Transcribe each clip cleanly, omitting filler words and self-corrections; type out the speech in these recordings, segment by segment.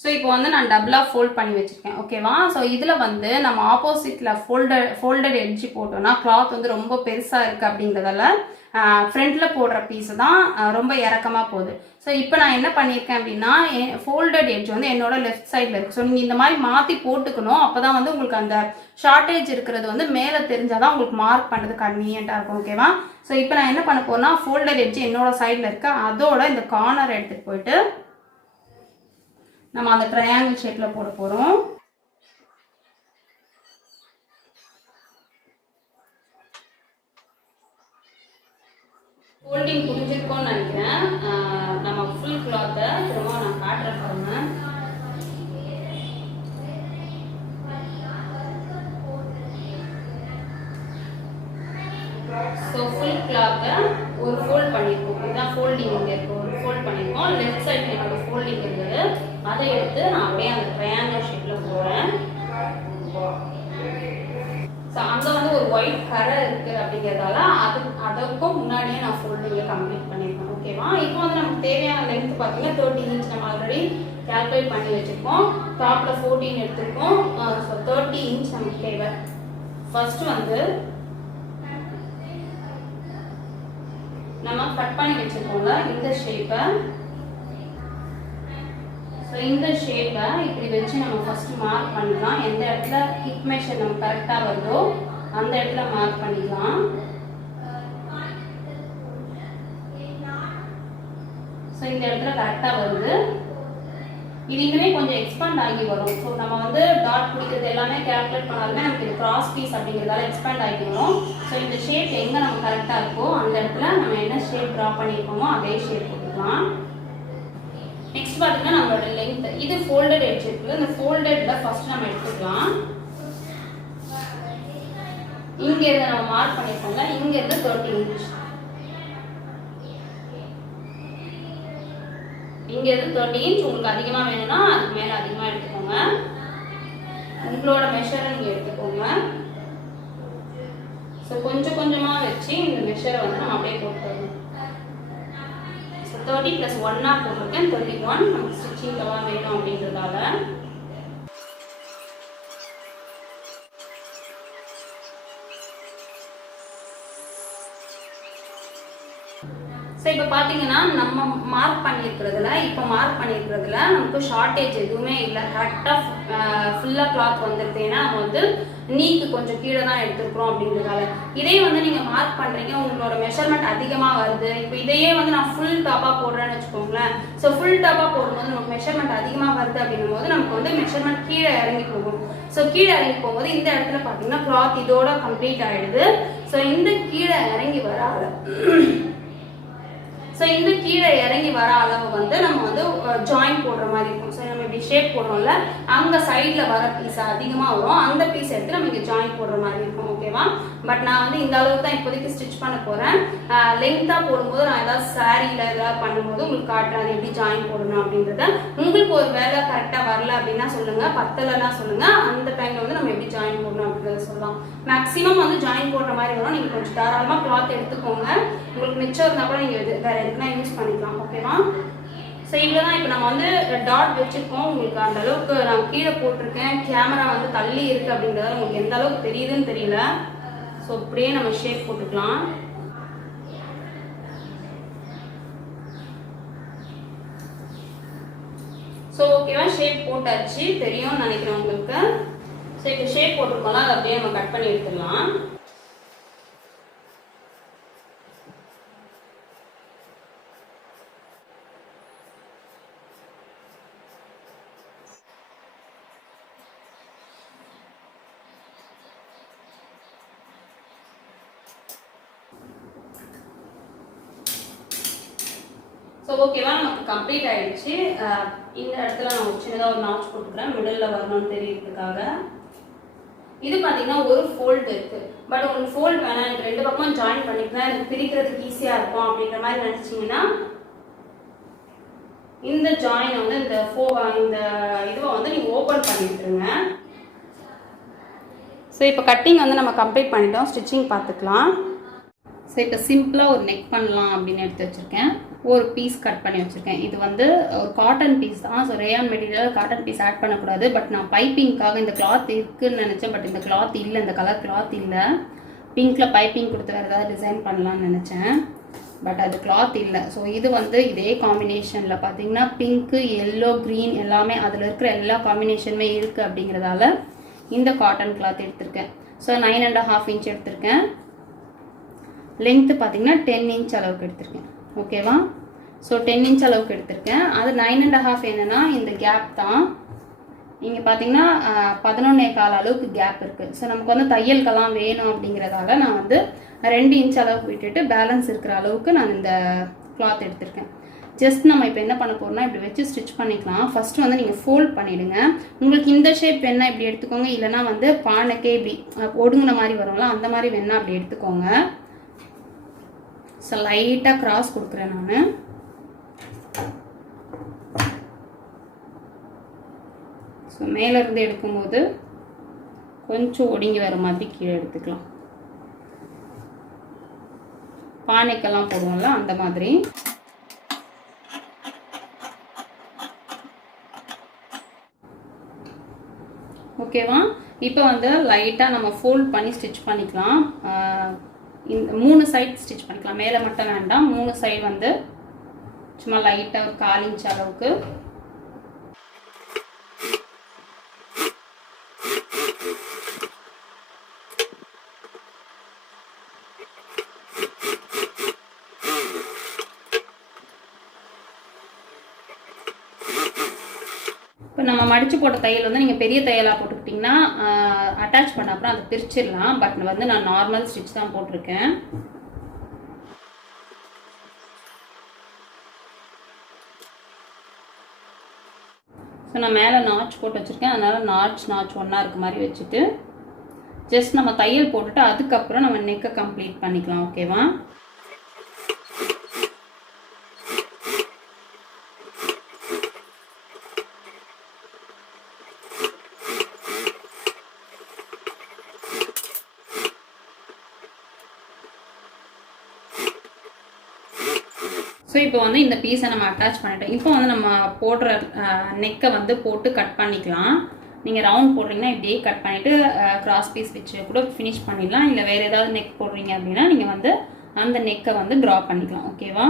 So இப்போ வந்து நான் டபுளாக ஃபோல்ட் பண்ணி வச்சுருக்கேன். ஓகேவா? ஸோ இதில் வந்து நம்ம ஆப்போசிட்டில் ஃபோல்டட் எட்ஜி போட்டோம்னா கிளாத் வந்து ரொம்ப பெருசாக இருக்குது அப்படிங்கிறதால ஃப்ரண்ட்டில் போடுற பீஸு தான் ரொம்ப இறக்கமாக போகுது. ஸோ இப்போ நான் என்ன பண்ணியிருக்கேன் அப்படின்னா ஃபோல்டட் எட்ஜ் வந்து என்னோட லெஃப்ட் சைடில் இருக்குது. ஸோ நீங்கள் இந்த மாதிரி மாற்றி போட்டுக்கணும். அப்போ தான் வந்து உங்களுக்கு அந்த ஷார்ட்டேஜ் இருக்கிறது வந்து மேலே தெரிஞ்சால் தான் உங்களுக்கு மார்க் பண்ணுறது கன்வீனியண்ட்டாக இருக்கும். ஓகேவா? ஸோ இப்போ நான் என்ன பண்ண போகிறேன்னா ஃபோல்டட் எட்ஜ் என்னோட சைடில் இருக்க அதோட இந்த கார்னர் எடுத்துகிட்டு போயிட்டு நம்ம அந்த ட்ரையாங்கிள் ஷேப்பில் போட போகிறோம். ஃபோல்டிங் புரிஞ்சிருக்கோன்னு நினைக்கிறேன். நம்ம ஃபுல் கிளாத்தை திரும்ப நான் காட்டுறேன் பாருங்க. ஸோ ஃபுல் கிளாத்தை ஒரு ஃபோல்ட் பண்ணியிருக்கோம். இதுதான் ஃபோல்டிங் இங்கே இருக்கும். ஒரு ஃபோல்ட் பண்ணியிருக்கோம். லெஃப்ட் சைடில் என்னோட ஃபோல்டிங் இருந்தது. அதை எடுத்து நான் அப்படியே அந்த ட்ரையாங்கிள் ஷேப்பில் போகிறேன். ஸோ அங்கே வந்து ஒரு ஒயிட் கரை இருக்குது அப்படிங்கிறதால அதுக்கும் முன்னாடியே நான் ஃபோல்டிங்கை கம்ப்ளீட் பண்ணியிருக்கேன். ஓகேவா? இப்போ வந்து நமக்கு தேவையான லென்த் பார்த்தீங்கன்னா 30 இன்ச் நம்ம ஆல்ரெடி கால்குலேட் பண்ணி வச்சுருக்கோம். டாப்பில் 14 எடுத்துருக்கோம். ஸோ 30 இன்ச் நமக்கு தேவை. ஃபர்ஸ்ட் வந்து நம்ம கட் பண்ணி வச்சுருக்கோங்க இந்த ஷேப்பை. ஸோ இந்த ஷேப்பை இப்படி வச்சு நம்ம ஃபர்ஸ்ட் மார்க் பண்ணிக்கலாம். எந்த இடத்துல ஹிப் மெஷர் நம்ம கரெக்டாக வருதோ அந்த இடத்துல மார்க் பண்ணிக்கலாம். ஸோ இந்த இடத்துல கரெக்டாக வருது. இது இன்னுமே கொஞ்சம் எக்ஸ்பேண்ட் ஆகி வரும். ஸோ நம்ம வந்து டாட் பிடிக்கிறது எல்லாமே கேல்குலேட் பண்ணாலுமே நமக்கு இது கிராஸ் பீஸ் அப்படிங்கிறதால எக்ஸ்பேண்ட் ஆகி வரும். ஸோ இந்த ஷேப் எங்கே நம்ம கரெக்டாக இருக்கோ அந்த இடத்துல நம்ம என்ன ஷேப் ட்ரா பண்ணியிருக்கோமோ அதே ஷேப் போட்டுக்கலாம். நெக்ஸ்ட் பார்த்தீங்கன்னா நம்மளோட லென்த். இது ஃபோல்டட் எட்ஜ் இருக்குது. இந்த ஃபோல்டடில் ஃபர்ஸ்ட் நம்ம எடுத்துக்கலாம். இங்கேருந்து நம்ம மார்க் பண்ணியிருக்கோம்ல, இங்கேருந்து 30 இன்ச், இங்கேருந்து 30 இன்ச். உங்களுக்கு அதிகமாக வேணும்னா அதுக்கு மேலே அதிகமாக எடுத்துக்கோங்க. உங்களோட மெஷரை நீங்கள் எடுத்துக்கோங்க. ஸோ கொஞ்சம் கொஞ்சமாக வச்சு இந்த மெஷரை வந்து நம்ம அப்படியே போட்டுக்கணும். ஸோ 30 + 1 போட்டிருக்கேன். 31 நமக்கு ஸ்டிச்சிங்கெல்லாம் வேணும் அப்படின்றதால. ஸோ இப்போ பார்த்தீங்கன்னா நம்ம மார்க் பண்ணியிருக்கிறதுல நமக்கு ஷார்ட்டேஜ் எதுவுமே இல்லை. கரெக்டாக ஃபுல்லாக கிளாத் வந்துடுது. ஏன்னா நம்ம வந்து நீக்கு கொஞ்சம் கீழே தான் எடுத்துருக்குறோம் அப்படின்றதால. இதே வந்து நீங்கள் மார்க் பண்ணுறீங்க, உங்களோட மெஷர்மெண்ட் அதிகமாக வருது. இப்போ இதையே வந்து நான் ஃபுல் டாப்பாக போடுறேன்னு வச்சுக்கோங்களேன். ஸோ ஃபுல் டாப்பாக போடும்போது நமக்கு மெஷர்மெண்ட் அதிகமாக வருது அப்படின்னும் போது நமக்கு வந்து மெஷர்மெண்ட் கீழே இறங்கி போகும். ஸோ கீழே இறங்கி போகும்போது இந்த இடத்துல பார்த்தீங்கன்னா கிளாத் இதோட கம்ப்ளீட் ஆகிடுது. ஸோ இந்த கீழே இறங்கி வராது. ஸோ இந்த கீழே இறங்கி வர அளவு வந்து நம்ம வந்து ஜாயின் போடுற மாதிரி இருக்கும். ஸோ நம்ம இப்படி ஷேப் போடுறோம்ல, அங்கே சைடில் வர பீஸ் அதிகமாக வரும். அந்த பீஸ் எடுத்து நம்ம இங்கே ஜாயின் போடுற மாதிரி இருக்கும். ஓகேவா? பட் நான் வந்து இந்த அளவுக்கு தான் இப்போதைக்கு ஸ்டிச் பண்ண போகிறேன். லென்த்தாக போடும்போது நான் ஏதாவது சாரியில் ஏதாவது பண்ணும்போது உங்களுக்கு காட்டுறேன் அது எப்படி ஜாயின் போடணும் அப்படின்றத. உங்களுக்கு ஒரு வேலை கரெக்டாக வரல அப்படின்னா சொல்லுங்கள், பத்தலைன்னா சொல்லுங்கள். அந்த டைமில் வந்து நம்ம எப்படி ஜாயின் போடணும் அப்படின்றத சொல்லலாம். மேக்ஸிமம் வந்து ஜாயின் போடுற மாதிரி வரும். நீங்கள் கொஞ்சம் தாராளமாக கிளாத் எடுத்துக்கோங்க. உங்களுக்கு மிச்சம் இருந்தால் கூட நீங்கள் வேறு எதுக்குன்னா யூஸ் பண்ணிக்கலாம். ஓகேவா? ஸோ இவ்வளோ தான். இப்போ நம்ம வந்து டாட் வச்சுருக்கோம். உங்களுக்கு அந்த அளவுக்கு நான் கீழே போட்டிருக்கேன். கேமரா வந்து தள்ளி இருக்குது அப்படின்றத உங்களுக்கு எந்த அளவுக்கு தெரியுதுன்னு தெரியல. ஸோ அப்படியே நம்ம ஷேப் போட்டுக்கலாம். ஸோ ஓகேவா? ஷேப் போட்டாச்சு, தெரியும்னு நினைக்கிறேன் உங்களுக்கு. ஸோ இப்போ ஷேப் போட்டிருக்கோம்ல, அதை அப்படியே நம்ம கட் பண்ணி எடுத்துடலாம். ஸோ ஓகேவா? நமக்கு கம்ப்ளீட் ஆகிடுச்சு. இந்த இடத்துல நான் ஒரு சின்னதாக ஒரு நாட்ச் போட்டுக்கிறேன், மிடில் வரணும்னு தெரியறதுக்காக. இது பார்த்தீங்கன்னா ஒரு ஃபோல்டு இருக்குது. பட் உங்களுக்கு ஃபோல்டு வேணாம், எனக்கு 2 பக்கமும் ஜாயின் பண்ணிக்கிறேன், எனக்கு பிரிக்கிறதுக்கு ஈஸியாக இருக்கும் அப்படின்ற மாதிரி நினச்சிங்கன்னா இந்த ஜாயின் வந்து இந்த இதுவை வந்து நீங்கள் ஓப்பன் பண்ணி விட்டுருங்க. ஸோ இப்போ கட்டிங் வந்து நம்ம கம்ப்ளீட் பண்ணிட்டோம். ஸ்டிச்சிங் பார்த்துக்கலாம். ஸோ இப்போ சிம்பிளாக ஒரு நெக் பண்ணலாம் அப்படின்னு எடுத்து வச்சுருக்கேன். ஒரு பீஸ் கட் பண்ணி வச்சுருக்கேன். இது வந்து ஒரு காட்டன் பீஸ் தான். So rayon material cotton piece add பண்ணக்கூடாது. பட் நான் பைப்பிங்காக இந்த கிளாத் இருக்குதுன்னு நினச்சேன். பட் இந்த கிளாத் இல்லை, இந்த கலர் கிளாத் இல்லை. பிங்க்கில் பைப்பிங் கொடுத்து வேறு ஏதாவது டிசைன் பண்ணலான்னு நினச்சேன். பட் அது கிளாத் இல்லை. ஸோ இது வந்து இதே காம்பினேஷனில் பார்த்தீங்கன்னா பிங்க்கு, எல்லோ, க்ரீன் எல்லாமே அதில் இருக்கிற எல்லா காம்பினேஷனுமே இருக்குது. அப்படிங்கிறதால இந்த காட்டன் கிளாத் எடுத்திருக்கேன். ஸோ 9.5 இன்ச் எடுத்திருக்கேன். லென்த்து பார்த்தீங்கன்னா 10 இன்ச் அளவுக்கு எடுத்திருக்கேன். ஓகேவா? ஸோ 10 இன்ச் அளவுக்கு எடுத்திருக்கேன். அது 9.5 என்னென்னா இந்த கேப் தான். இங்கே பார்த்தீங்கன்னா 11.25 அளவுக்கு கேப் இருக்குது. ஸோ நமக்கு வந்து தையல்கெல்லாம் வேணும் அப்படிங்கிறதால நான் வந்து 2 இன்ச் அளவுக்கு விட்டுட்டு பேலன்ஸ் இருக்கிற அளவுக்கு நான் இந்த கிளாத் எடுத்திருக்கேன். ஜஸ்ட் நம்ம இப்போ என்ன பண்ண போகிறோம்னா இப்படி வச்சு ஸ்டிச் பண்ணிக்கலாம். ஃபஸ்ட்டு வந்து நீங்கள் ஃபோல்ட் பண்ணிவிடுங்க. உங்களுக்கு இந்த ஷேப் வேணால் இப்படி எடுத்துக்கோங்க. இல்லைனா வந்து பானைக்கே இப்படி ஒடுங்கின மாதிரி வரும்ல, அந்த மாதிரி வேணால் அப்படி எடுத்துக்கோங்க. ஸோ லைட்டாக கிராஸ் கொடுக்குறேன் நான். ஸோ மேலேருந்து எடுக்கும்போது கொஞ்சம் ஒடுங்கி வர மாதிரி கீழே எடுத்துக்கலாம். பானைக்கெல்லாம் போடுவோம்ல அந்த மாதிரி. ஓகேவா? இப்போ வந்து லைட்டாக நம்ம ஃபோல்ட் பண்ணி ஸ்டிச் பண்ணிக்கலாம். இந்த 3 சைட் ஸ்டிச் பண்ணிக்கலாம். மேலே மட்டும் வேண்டாம், 3 சைடு வந்து சும்மா லைட்டாக ஒரு 1/4 இன்ச் அளவுக்கு. இப்போ நம்ம மடித்து போட்ட தையல் வந்து நீங்கள் பெரிய தையலாக போட்டுக்கிட்டிங்கன்னா அட்டாச் பண்ண அப்புறம் அதை பிரிச்சிடலாம். பட் வந்து நான் நார்மல் ஸ்டிச் தான் போட்டிருக்கேன். ஸோ நான் மேலே நாச் போட்டு வச்சுருக்கேன். அதனால் நாச் ஒன்றா இருக்க மாதிரி வச்சுட்டு ஜஸ்ட் நம்ம தையல் போட்டுட்டு அதுக்கப்புறம் நம்ம நெக்கை கம்ப்ளீட் பண்ணிக்கலாம். ஓகேவா? ஸோ இப்போ வந்து இந்த பீஸை நம்ம அட்டாச் பண்ணிட்டோம். இப்போ வந்து நம்ம போடுற நெக்கை வந்து போட்டு கட் பண்ணிக்கலாம். நீங்கள் ரவுண்ட் போடுறீங்கன்னா இப்படியே கட் பண்ணிவிட்டு கிராஸ் பீஸ் வச்சு கூட ஃபினிஷ் பண்ணிடலாம். இல்லை வேறு ஏதாவது நெக் போடுறீங்க அப்படின்னா நீங்கள் வந்து அந்த நெக்கை வந்து ட்ரா பண்ணிக்கலாம். ஓகேவா?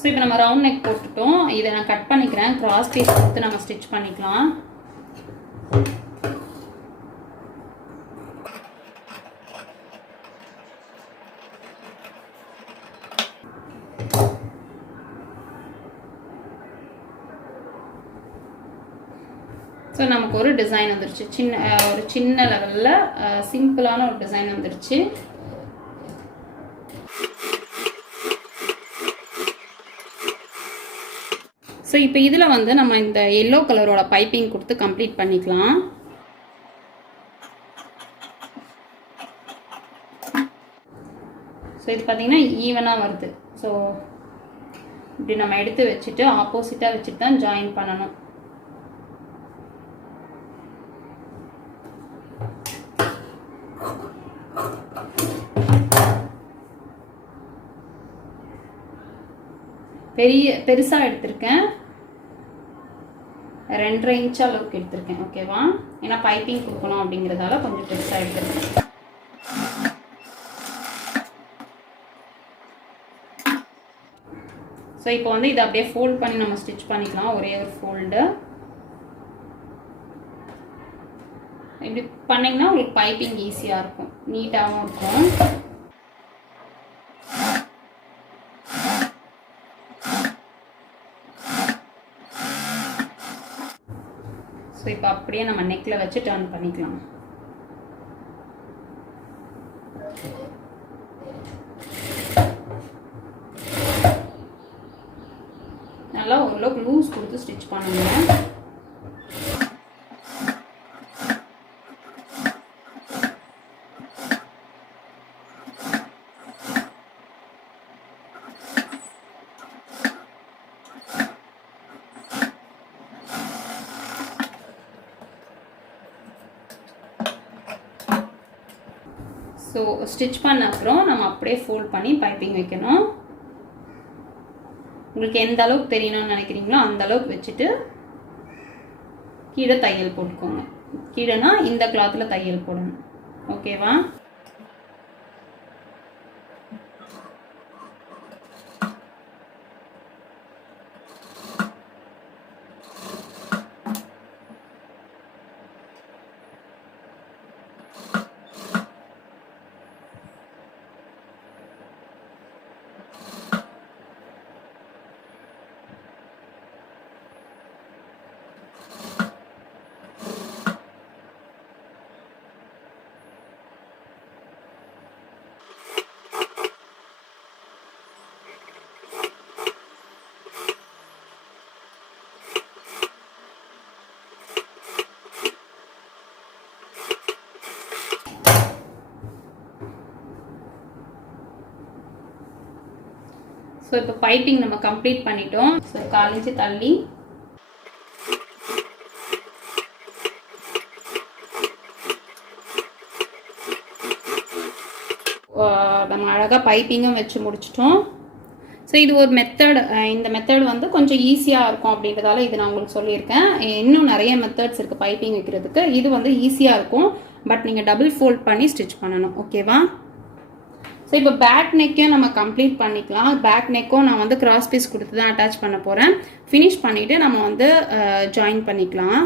ஸோ இப்போ நம்ம ரவுண்ட் நெக் போட்டுட்டோம். இதை நான் கட் பண்ணிக்கிறேன். கிராஸ் பீஸ் கொடுத்து நம்ம ஸ்டிச் பண்ணிக்கலாம். ஸோ நமக்கு ஒரு டிசைன் வந்துருச்சு. ஒரு சின்ன லெவலில் சிம்பிளான ஒரு டிசைன் வந்துருச்சு. ஸோ இப்போ இதில் வந்து நம்ம இந்த எல்லோ கலரோட பைப்பிங் கொடுத்து கம்ப்ளீட் பண்ணிக்கலாம். ஸோ இது பார்த்திங்கன்னா ஈவனாக வருது. ஸோ இப்படி நம்ம எடுத்து வச்சுட்டு ஆப்போசிட்டாக வச்சுட்டு தான் ஜாயின் பண்ணணும். பெருசாக எடுத்திருக்கேன். 2.5 இன்ச் அளவுக்கு எடுத்திருக்கேன். ஓகேவா? ஏன்னா பைப்பிங் கொடுக்கணும் அப்படிங்கிறதால கொஞ்சம் பெருசாக எடுத்திருக்கேன். ஸோ இப்போ வந்து இதை அப்படியே ஃபோல்ட் பண்ணி நம்ம ஸ்டிச் பண்ணிக்கலாம். ஒரே ஒரு ஃபோல்டு இப்படி பண்ணிங்கன்னா உங்களுக்கு பைப்பிங் ஈஸியாக இருக்கும், நீட்டாகவும் இருக்கும். ஸோ இப்போ அப்படியே நம்ம நெக்கில் வச்சு டர்ன் பண்ணிக்கலாம். நல்லா ஓரளவுக்கு லூஸ் கொடுத்து ஸ்டிச் பண்ணுங்க. ஸோ ஸ்டிச் பண்ண அப்புறம் நம்ம அப்படியே ஃபோல்ட் பண்ணி பைப்பிங் வைக்கணும். உங்களுக்கு எந்த அளவுக்கு தெரியணும்னு நினைக்கிறீங்களோ அந்த அளவுக்கு வச்சுட்டு கீழே தையல் போட்டுக்கோங்க. கீழேனா இந்த கிளாத்தில் தையல் போடணும். ஓகேவா? ஸோ இப்போ பைப்பிங் நம்ம கம்ப்ளீட் பண்ணிட்டோம். ஸோ 1/4 இன்ச்சு தள்ளி நம்ம அழகாக பைப்பிங்கும் வச்சு முடிச்சிட்டோம். ஸோ இது ஒரு மெத்தட். இந்த மெத்தட் வந்து கொஞ்சம் ஈஸியாக இருக்கும் அப்படின்றதால இது நான் உங்களுக்கு சொல்லியிருக்கேன். இன்னும் நிறைய மெத்தட்ஸ் இருக்குது பைப்பிங் வைக்கிறதுக்கு. இது வந்து ஈஸியாக இருக்கும், பட் நீங்கள் டபுள் ஃபோல்ட் பண்ணி ஸ்டிச் பண்ணணும். ஓகேவா? ஸோ இப்போ பேக் நெக்கையும் நம்ம கம்ப்ளீட் பண்ணிக்கலாம். பேக் நெக்கும் நான் வந்து கிராஸ் பீஸ் கொடுத்து தான் அட்டாச் பண்ண போகிறேன். ஃபினிஷ் பண்ணிவிட்டு நம்ம வந்து ஜாயின் பண்ணிக்கலாம்.